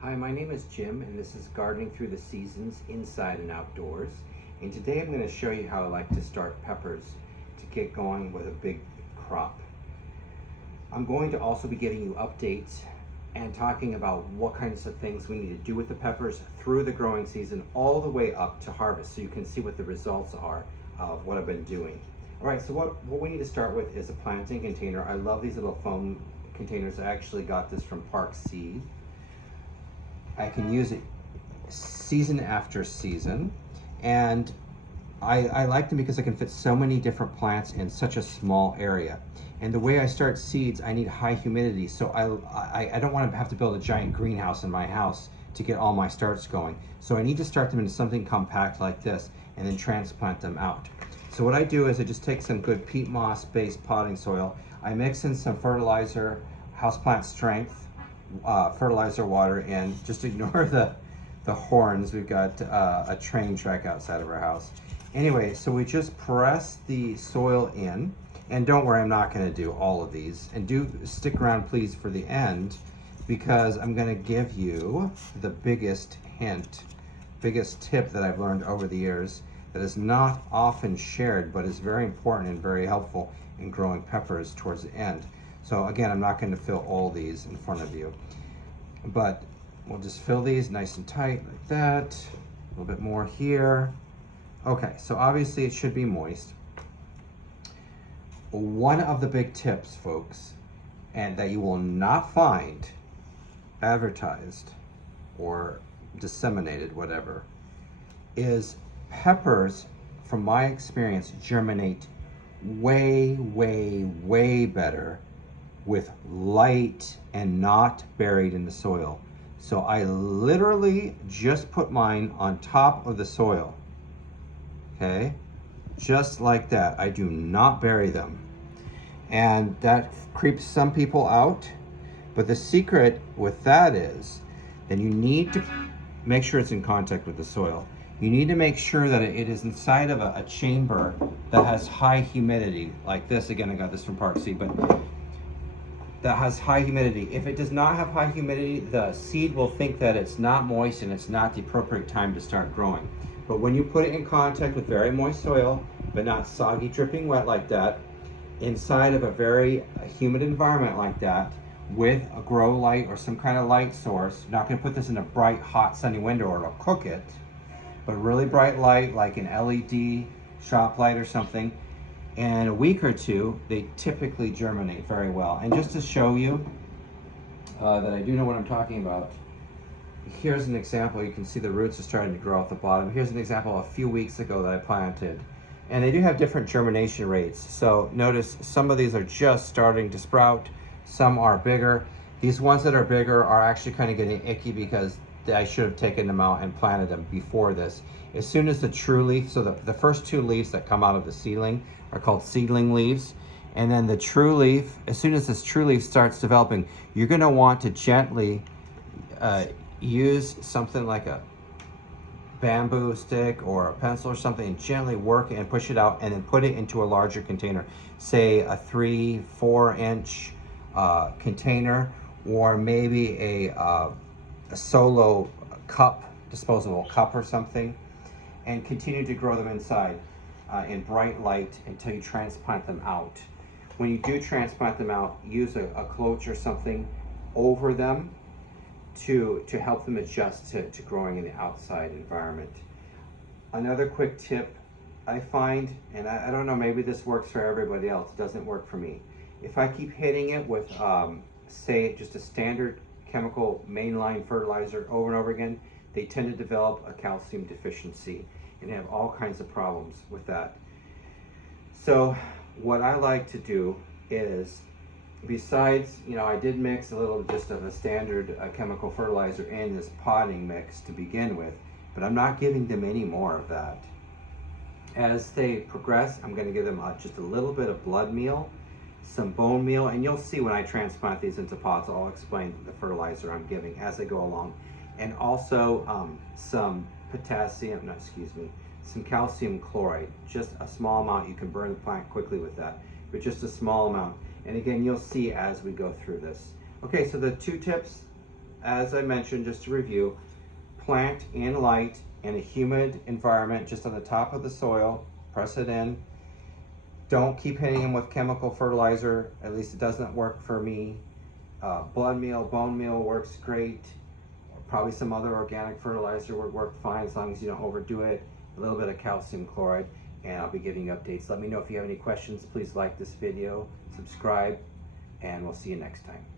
Hi, my name is Jim, and this is Gardening Through the Seasons Inside and Outdoors. And today I'm going to show you how I like to start peppers to get going with a big crop. I'm going to also be giving you updates and talking about what kinds of things we need to do with the peppers through the growing season all the way up to harvest, so you can see what the results are of what I've been doing. All right, so what we need to start with is a planting container. I love these little foam containers. I actually got this from Park Seed. I can use it season after season, and I like them because I can fit so many different plants in such a small area. And the way I start seeds, I need high humidity, so I don't want to have to build a giant greenhouse in my house to get all my starts going. So I need to start them in something compact like this and then transplant them out. So what I do is I just take some good peat moss based potting soil, I mix in some fertilizer, houseplant strength, fertilizer water, and just ignore the horns. We've got a train track outside of our house. Anyway, so we just press the soil in, and don't worry, I'm not going to do all of these. And do stick around, please, for the end, because I'm going to give you the biggest hint, biggest tip that I've learned over the years that is not often shared, but is very important and very helpful in growing peppers towards the end. So again, I'm not going to fill all these in front of you, but we'll just fill these nice and tight like that. A little bit more here. Okay, so obviously it should be moist. One of the big tips, folks, and that you will not find advertised or disseminated, whatever, is peppers, from my experience, germinate way better with light and not buried in the soil. So I literally just put mine on top of the soil, okay? Just like that. I do not bury them. And that creeps some people out. But the secret with that is, then you need to make sure it's in contact with the soil. You need to make sure that it is inside of a chamber that has high humidity, like this. Again, I got this from Park Seed, but that has high humidity. If it does not have high humidity, the seed will think that it's not moist and it's not the appropriate time to start growing. But when you put it in contact with very moist soil, but not soggy, dripping wet like that, inside of a very humid environment like that, with a grow light or some kind of light source, not gonna put this in a bright, hot, sunny window or it'll cook it, but really bright light, like an LED shop light or something, in a week or two, they typically germinate very well. And just to show you that I do know what I'm talking about, here's an example. You can see the roots are starting to grow off the bottom. Here's an example a few weeks ago that I planted. And they do have different germination rates. So notice some of these are just starting to sprout. Some are bigger. These ones that are bigger are actually kind of getting icky because I should have taken them out and planted them before this. As soon as the true leaf, so the first two leaves that come out of the seedling are called seedling leaves. And then the true leaf, as soon as this true leaf starts developing, you're gonna want to gently use something like a bamboo stick or a pencil or something and gently work and push it out, and then put it into a larger container, say a 3-4 inch container, or maybe a solo cup, disposable cup or something, and continue to grow them inside in bright light until you transplant them out. When you do transplant them out, use a cloche or something over them to help them adjust to growing in the outside environment. Another quick tip I find, and I don't know, maybe this works for everybody else, it doesn't work for me. If I keep hitting it with, say, just a standard chemical mainline fertilizer over and over again, they tend to develop a calcium deficiency and have all kinds of problems with that. So what I like to do is, besides, I did mix a little just of a standard chemical fertilizer in this potting mix to begin with, but I'm not giving them any more of that. As they progress, I'm going to give them just a little bit of blood meal, some bone meal, and you'll see when I transplant these into pots, I'll explain the fertilizer I'm giving as I go along, and also some potassium, no, excuse me, some calcium chloride, just a small amount. You can burn the plant quickly with that, but just a small amount. And again, you'll see as we go through this. Okay, so the two tips as I mentioned, just to review, plant in light in a humid environment, just on the top of the soil, press it in. Don't keep hitting them with chemical fertilizer, at least it doesn't work for me. Blood meal, bone meal works great. Probably some other organic fertilizer would work fine as long as you don't overdo it. A little bit of calcium chloride, and I'll be giving you updates. Let me know if you have any questions. Please like this video, subscribe, and we'll see you next time.